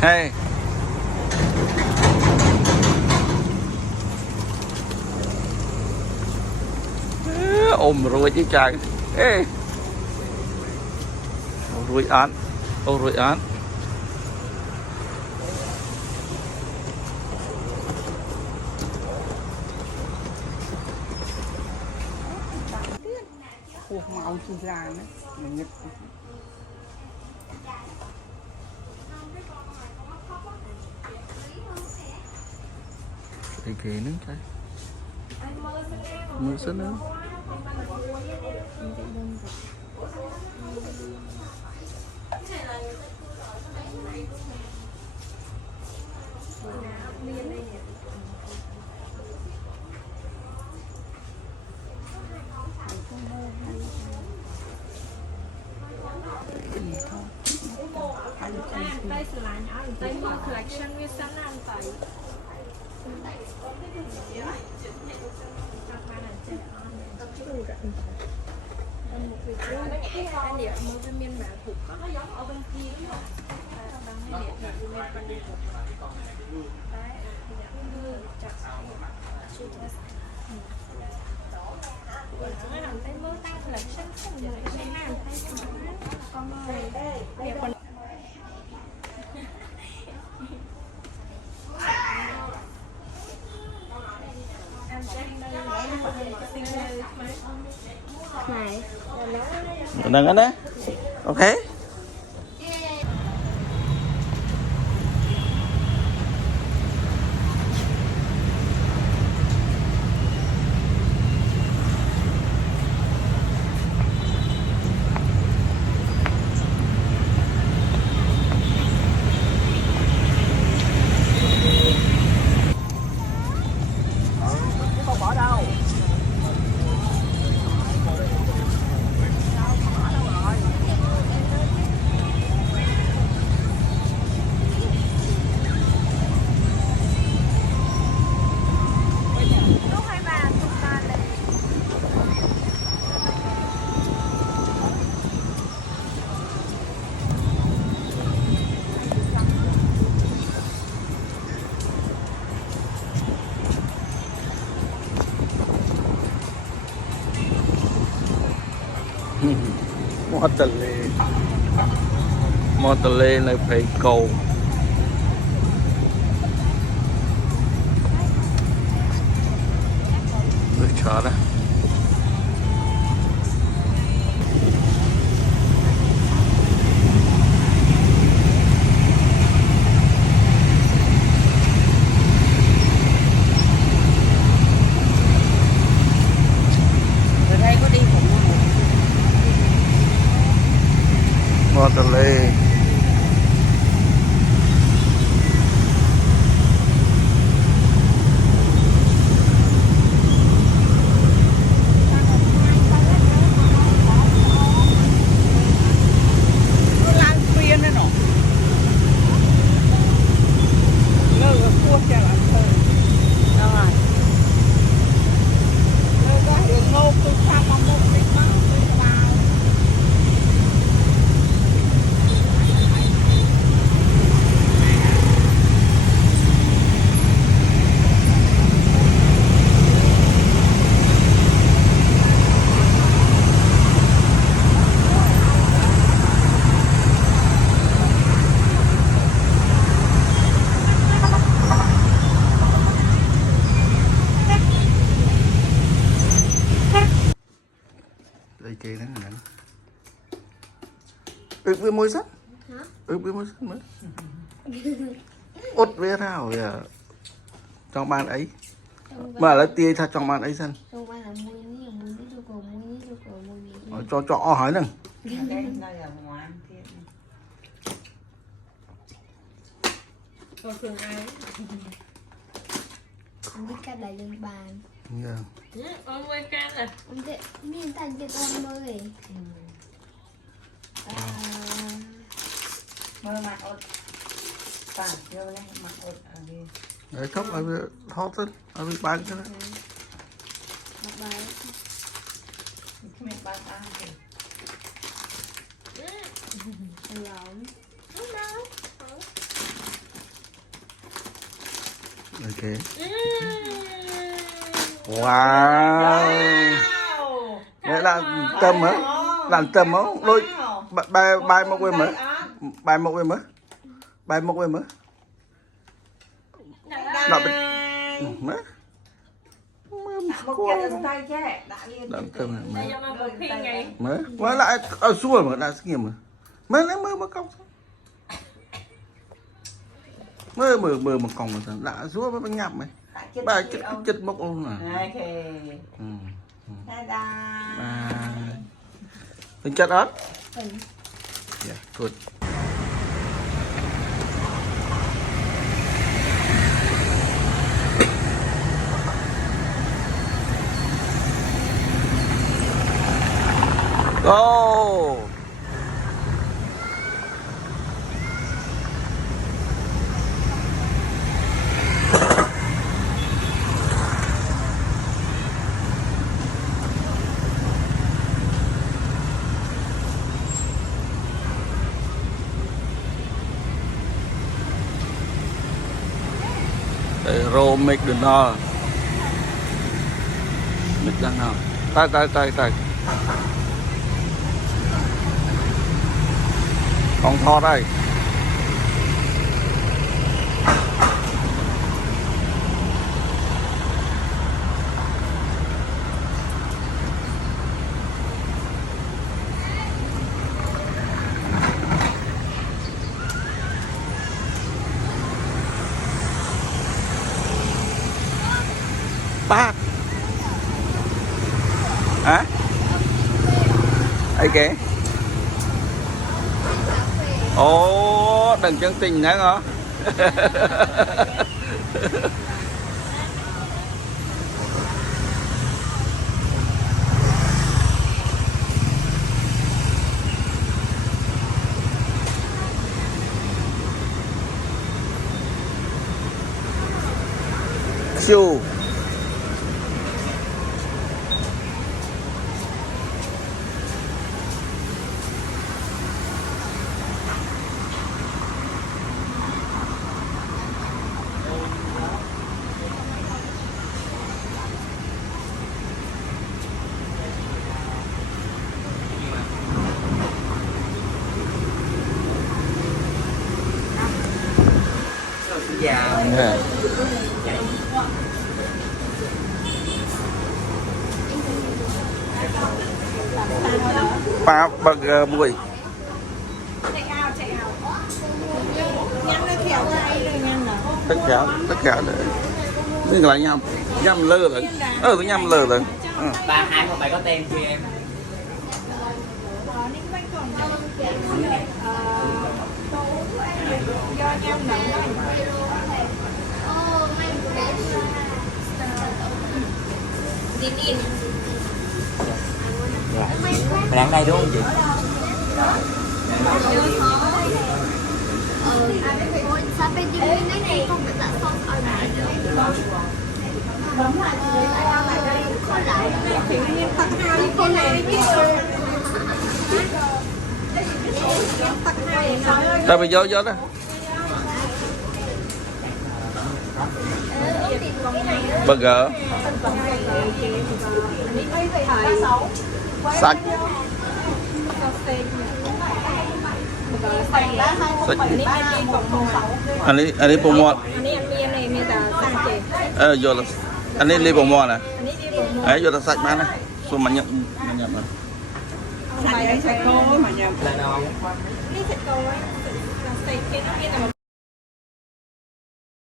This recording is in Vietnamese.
Hey. Ôm rồi chứ trời. Ê. Rồi án. Rồi án. Cuộc màu chỉ là nó nhật Thì kì nướng trái mưa sớm nữa đây là nhỏ đây mua collection với sẵn ăn phải anh địa mua cái miên bản thuộc có ở bên kia bằng cái điện này bên bên đây đấy chặt nói làm tay mưa tăng collection không được cái này làm tay con ơi đẹp còn này đang ở đó. Ok. Mò tờ lê này phải cầu được chờ đó. ở đây có đi cũng Mò tờ lê nó lan xuyên đấy nọ lơ cua cho làm thôi rồi lơ có đường nô tôi sang mà một cái má tôi vào đây kia đó nè. Với môi sắt. Với môi sắt mới. Út với rau giờ trong ban ấy mà là tia tha trong ban ấy sân cho hỏi nè. đây là ngoan thiệt còn thường ai không biết cách lại lên bàn ôi quay can à không thể miên thành cho con ơi mơ mặt ột tả vô đây mặt ột ở đây Đấy thóc ở thóc tất ở bên ban cái đó. một bài không biết bao ta thì lỏng không đâu ok wow đấy là tầm á làm tầm á đôi bài một quên mới bài một quên mới bài một quên mới đọc mới một cái tay chứ đọc tầm này Đây cho mà một khi ngày mới mới lại ở xua mà đã nghiệm mà mới lấy mơ công mơ một còng mà đã xua với nhập mày bài chất bốc luôn à ok ta-da tính chất ớt yeah good go Rô McDonald tay con thỏ đây ba hả ấy kìa ồ đừng chân tình nữa hả siêu yeah. Ba burger mùi tất cả để nhưng lại nhâm lơ rồi tôi nhâm lơ rồi 3217 có tem chưa em? Mày đang đây đúng không chị? Sampai di sini không phải là không ở lại nữa. Rồi bây giờ đó burger sạch anh ấy bông mòn vô là anh ấy đi bông mòn nè ấy vô là sạch bán này xong mà nhận này sạch cô mà nhầm Lên không? Cái thịt cầu ấy, steak kia nó kia là một